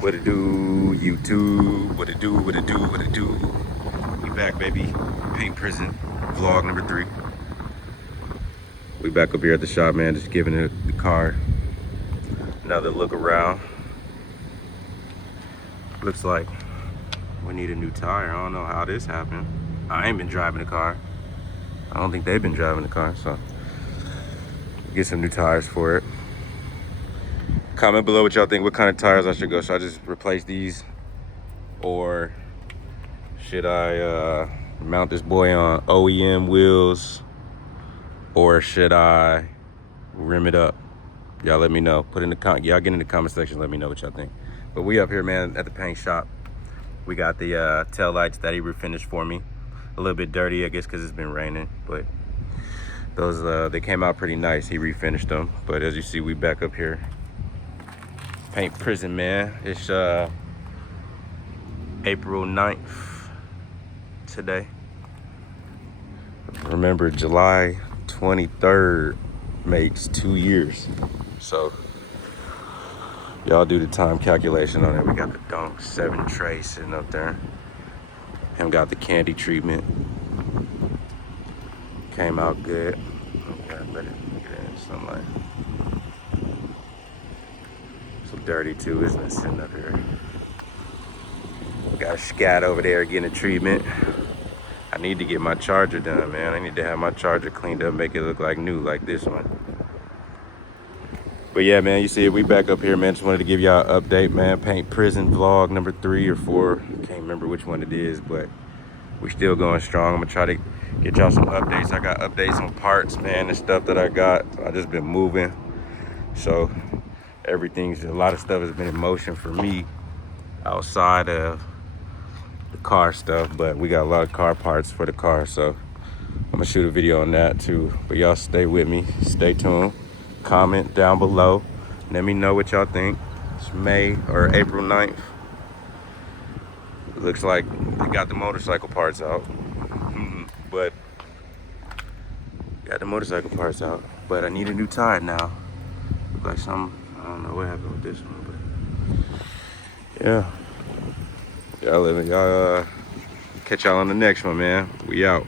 What it do, YouTube? What it do, what it do, what it do? We back, baby. Paint Prison, vlog number 3. We back up here at the shop, man, just giving the car another look around. Looks like we need a new tire. I don't know how this happened. I ain't been driving the car. I don't think they've been driving the car, so get some new tires for it. Comment below what y'all think, what kind of tires I should go. Should I just replace these, or should I mount this boy on OEM wheels, or should I rim it up? Y'all let me know. Y'all get in the comment section, let me know what y'all think. But we up here, man, at the paint shop. We got the tail lights that he refinished for me. A little bit dirty, I guess, because it's been raining, but those they came out pretty nice. He refinished them. But as you see, we back up here. Paint Prison, man. It's April 9th today. Remember, July 23rd makes 2 years. So y'all do the time calculation on it. We got the Dunk 7 tray sitting up there. Him got the candy treatment. Came out good. Okay, let it get in sunlight. So dirty too, isn't it, sitting up here? Got Scat over there getting a treatment. I need to get my charger done, man. I need to have my charger cleaned up, make it look like new, like this one. But yeah, man, you see it, we back up here, man. Just wanted to give y'all an update, man. Paint Prison vlog number 3 or 4. Can't remember which one it is, but we still going strong. I'm gonna try to get y'all some updates. I got updates on parts, man, and stuff that I got. I just been moving. So a lot of stuff has been in motion for me outside of the car stuff, but we got a lot of car parts for the car, so I'm gonna shoot a video on that too. But y'all stay with me, stay tuned. Comment down below, let me know what y'all think. It's May or April 9th. It looks like they got the motorcycle parts out. But got the motorcycle parts out, but I need a new tire now. Look like I don't know what happened with this one, but yeah. Y'all catch y'all on the next one, man. We out.